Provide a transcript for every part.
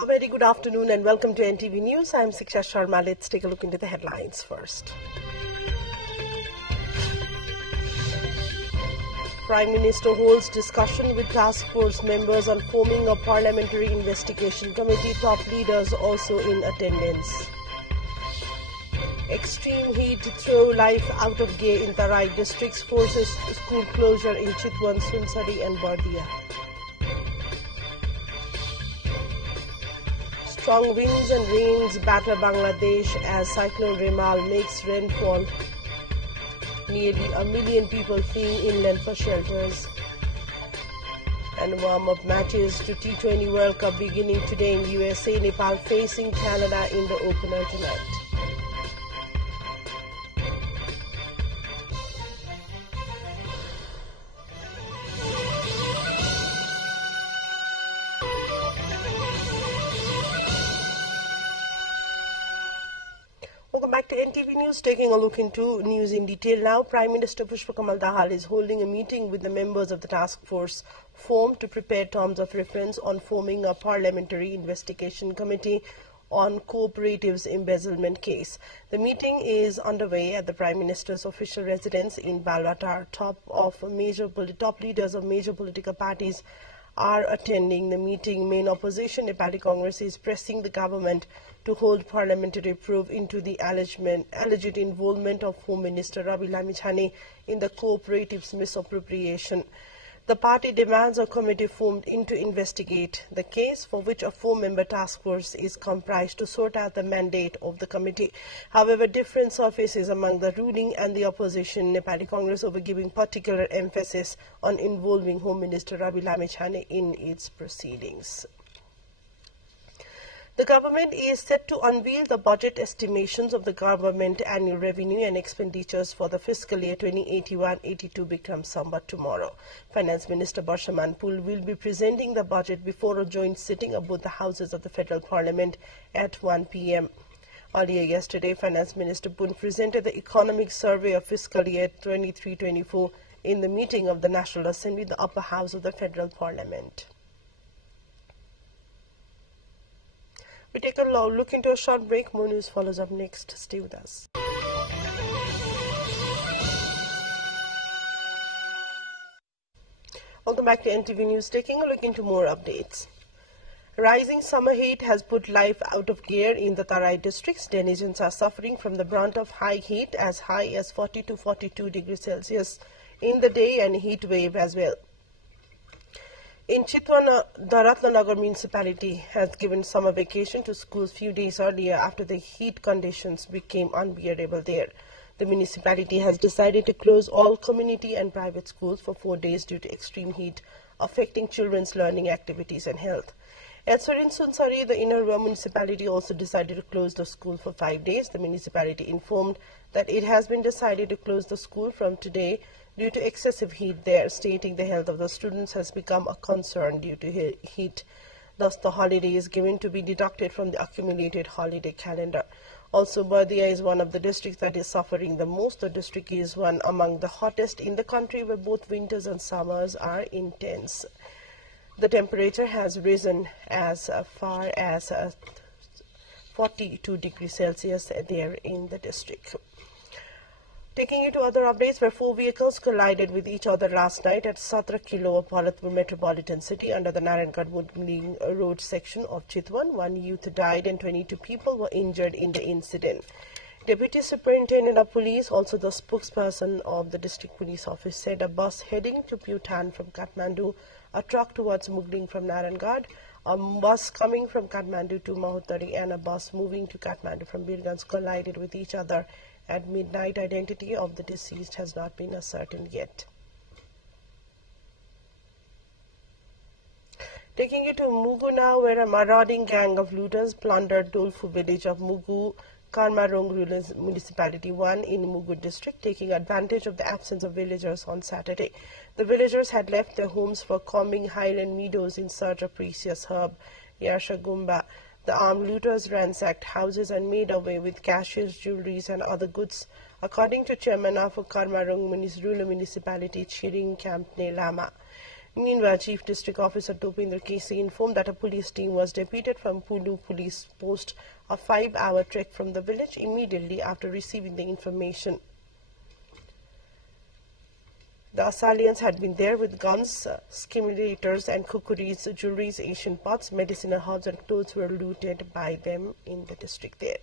A very good afternoon and welcome to NTV News. I'm Siksha Sharma. Let's take a look into the headlines first. Prime Minister holds discussion with task force members on forming a parliamentary investigation committee. Top leaders also in attendance. Extreme heat throw life out of gear in Tarai districts, forces school closure in Chitwan, Sunsari and Bardia. Strong winds and rains batter Bangladesh as Cyclone Remal makes rainfall. Nearly 1 million people fleeing inland for shelters. And warm-up matches to T20 World Cup beginning today in USA. Nepal facing Canada in the opener tonight. Welcome back to NTV News. Taking a look into news in detail now. Prime Minister Pushpakamal Dahal is holding a meeting with the members of the task force formed to prepare terms of reference on forming a parliamentary investigation committee on cooperatives embezzlement case. The meeting is underway at the Prime Minister's official residence in Balwatar. Top leaders of major political parties are attending the meeting. Main opposition, Nepali Congress, is pressing the government to hold parliamentary probe into the alleged involvement of Home Minister Rabi Lamithani in the cooperatives misappropriation. The party demands a committee formed to investigate the case, for which a 4-member task force is comprised to sort out the mandate of the committee. However, different surfaces among the ruling and the opposition, Nepali Congress, over giving particular emphasis on involving Home Minister Rabi Lamithani in its proceedings. The government is set to unveil the budget estimations of the government annual revenue and expenditures for the fiscal year 2081-82 Bikram Sambat tomorrow. Finance Minister Barshaman Pul will be presenting the budget before a joint sitting of both the houses of the Federal Parliament at 1 p.m. Earlier yesterday, Finance Minister Pul presented the economic survey of fiscal year 23-24 in the meeting of the National Assembly, the upper house of the Federal Parliament. We take a look into a short break. More news follows up next. Stay with us. Welcome back to NTV News. Taking a look into more updates. Rising summer heat has put life out of gear in the Tarai districts. Denizens are suffering from the brunt of high heat, as high as 40 to 42 degrees Celsius in the day, and heat wave as well. In Chitwan, the Ratnanagar municipality has given summer vacation to schools few days earlier after the heat conditions became unbearable there. The municipality has decided to close all community and private schools for 4 days due to extreme heat affecting children's learning activities and health. At Surin Sunsari, the inner municipality also decided to close the school for 5 days. The municipality informed that it has been decided to close the school from today due to excessive heat there, stating the health of the students has become a concern due to heat. Thus, the holiday is given to be deducted from the accumulated holiday calendar. Also, Bardia is one of the districts that is suffering the most. The district is one among the hottest in the country, where both winters and summers are intense. The temperature has risen as far as 42 degrees Celsius there in the district. Taking you to other updates, where 4 vehicles collided with each other last night at 17 Kilo of Bharatpur Metropolitan City under the Narayangarh Road section of Chitwan. 1 youth died and 22 people were injured in the incident. Deputy Superintendent of Police, also the spokesperson of the District Police Office, said a bus heading to Bhutan from Kathmandu, a truck towards Mugling from Narayangarh, a bus coming from Kathmandu to Mahotari, and a bus moving to Kathmandu from Birganj collided with each other at midnight. Identity of the deceased has not been ascertained yet. Taking you to Mugu now, where a marauding gang of looters plundered Dolfu village of Mugu, Karmarong Municipality 1 in Mugu district, taking advantage of the absence of villagers on Saturday. The villagers had left their homes for combing highland meadows in search of precious herb, Yarshagumba. The armed looters ransacked houses and made away with cashes, jewelries and other goods. According to Chairman of Karmarong Rural Municipality, Chiring Kampne Lama, Meanwhile, Chief District Officer Topinder Kesai informed that a police team was deputed from Pulu Police Post, a 5-hour trek from the village, immediately after receiving the information. The assailants had been there with guns, stimulators and kukkuris, jewelries, Asian pots, medicinal herbs and clothes were looted by them in the district there.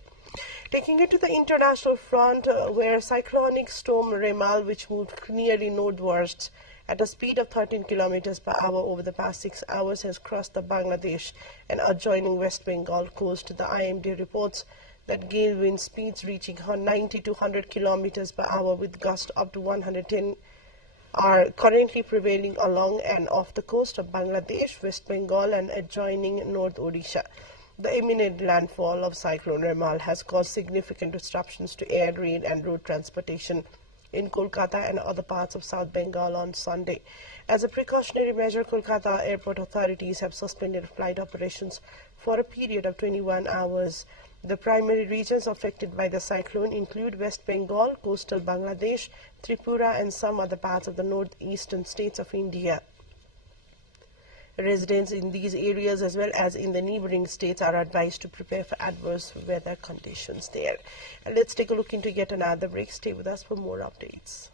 Taking it to the international front, where cyclonic storm Remal, which moved nearly northwards at a speed of 13 kilometers per hour over the past 6 hours, has crossed the Bangladesh and adjoining West Bengal coast. The IMD reports that gale wind speeds reaching 90 to 100 kilometers per hour with gusts up to 110 are currently prevailing along and off the coast of Bangladesh, West Bengal and adjoining North Odisha. The imminent landfall of Cyclone Remal has caused significant disruptions to air, rail and road transportation in Kolkata and other parts of South Bengal on Sunday. As a precautionary measure, Kolkata airport authorities have suspended flight operations for a period of 21 hours. The primary regions affected by the cyclone include West Bengal, coastal Bangladesh, Tripura and some other parts of the northeastern states of India. Residents in these areas as well as in the neighboring states are advised to prepare for adverse weather conditions there. And let's take a look into yet another break. Stay with us for more updates.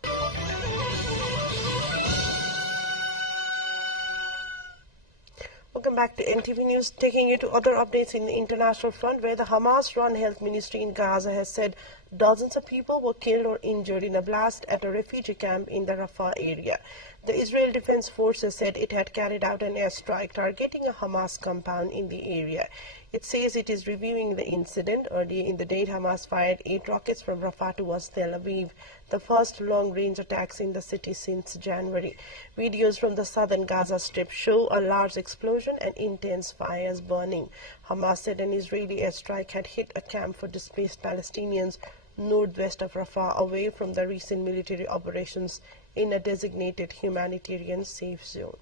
Welcome back to NTV News, taking you to other updates in the international front, where the Hamas-run health ministry in Gaza has said dozens of people were killed or injured in a blast at a refugee camp in the Rafah area. The Israel Defense Forces said it had carried out an airstrike targeting a Hamas compound in the area. It says it is reviewing the incident. Earlier in the day, Hamas fired 8 rockets from Rafah towards Tel Aviv, the first long-range attacks in the city since January. Videos from the southern Gaza Strip show a large explosion and intense fires burning. Hamas said an Israeli airstrike had hit a camp for displaced Palestinians northwest of Rafah, away from the recent military operations in a designated humanitarian safe zone.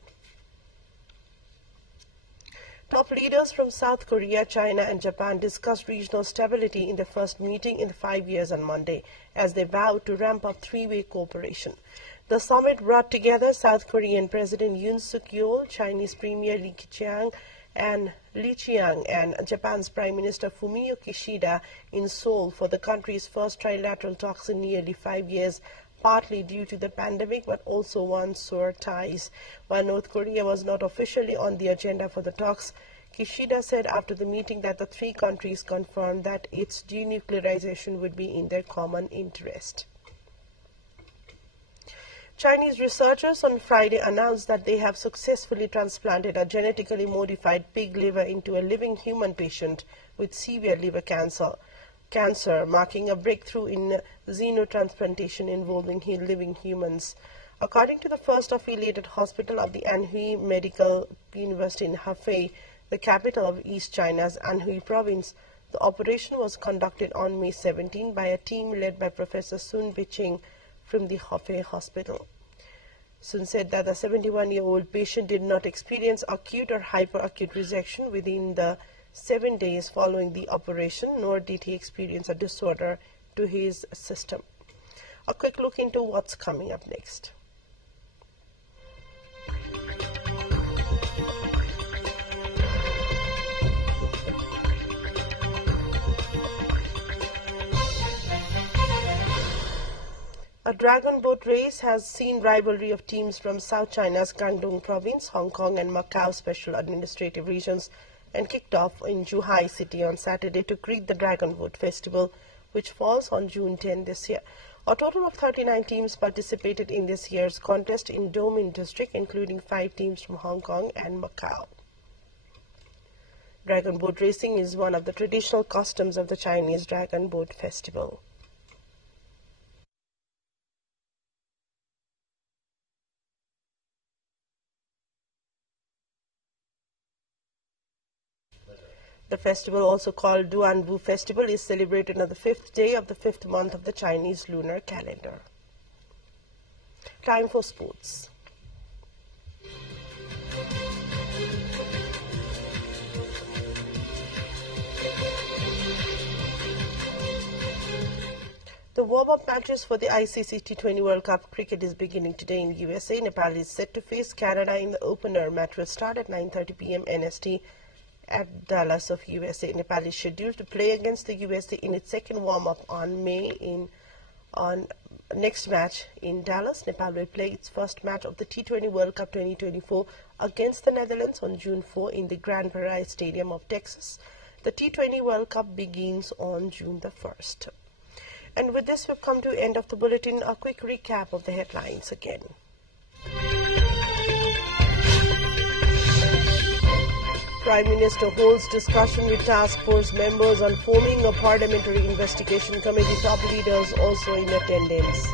Top leaders from South Korea, China and Japan discussed regional stability in their first meeting in 5 years on Monday, as they vowed to ramp up three-way cooperation. The summit brought together South Korean President Yoon Suk-yeol, Chinese Premier Li Keqiang, and Japan's Prime Minister Fumio Kishida in Seoul for the country's first trilateral talks in nearly 5 years, partly due to the pandemic but also on sore ties. While North Korea was not officially on the agenda for the talks, Kishida said after the meeting that the three countries confirmed that its denuclearization would be in their common interest. Chinese researchers on Friday announced that they have successfully transplanted a genetically modified pig liver into a living human patient with severe liver cancer, marking a breakthrough in xenotransplantation involving living humans. According to the first affiliated hospital of the Anhui Medical University in Hefei, the capital of East China's Anhui province, the operation was conducted on May 17 by a team led by Professor Sun Biching from the Hefei hospital. Sun said that the 71-year-old patient did not experience acute or hyperacute rejection within the 7 days following the operation, nor did he experience a disorder to his system. A quick look into what's coming up next. A dragon boat race has seen rivalry of teams from South China's Guangdong province, Hong Kong and Macau special administrative regions, and kicked off in Zhuhai city on Saturday to greet the Dragon Boat Festival, which falls on June 10 this year. A total of 39 teams participated in this year's contest in Domin district, including 5 teams from Hong Kong and Macau. Dragon boat racing is one of the traditional customs of the Chinese Dragon Boat Festival. The festival, also called Duanbu Festival, is celebrated on the 5th day of the 5th month of the Chinese lunar calendar. Time for sports. The warm-up matches for the ICC T20 World Cup cricket is beginning today in USA. Nepal is set to face Canada in the opener. Match will start at 9:30 p.m. NST at Dallas of USA. Nepal is scheduled to play against the USA in its second warm-up on next match in Dallas. Nepal will play its first match of the T20 World Cup 2024 against the Netherlands on June 4 in the Grand Prairie Stadium of Texas. The T20 World Cup begins on June the 1st. And with this, we've come to the end of the bulletin. A quick recap of the headlines again. Prime Minister holds discussion with task force members on forming a parliamentary investigation committee. Top leaders also in attendance.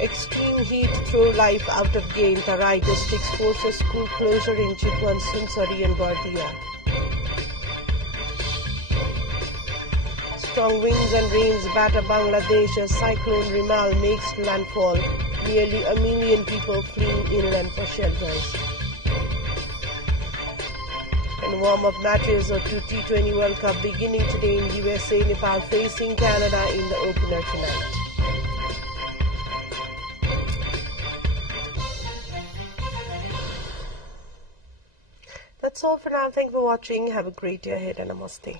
Extreme heat throw life out of game. Tarai districts forces school closure in Chitwan, Sunsari and Bardia. Strong winds and rains batter Bangladesh as cyclone Rimal makes landfall. Nearly 1 million people fleeing inland for shelters. And warm-up matches of the T20 World Cup beginning today in USA. Nepal facing Canada in the opener tonight. That's all for now. Thank you for watching. Have a great day ahead and namaste.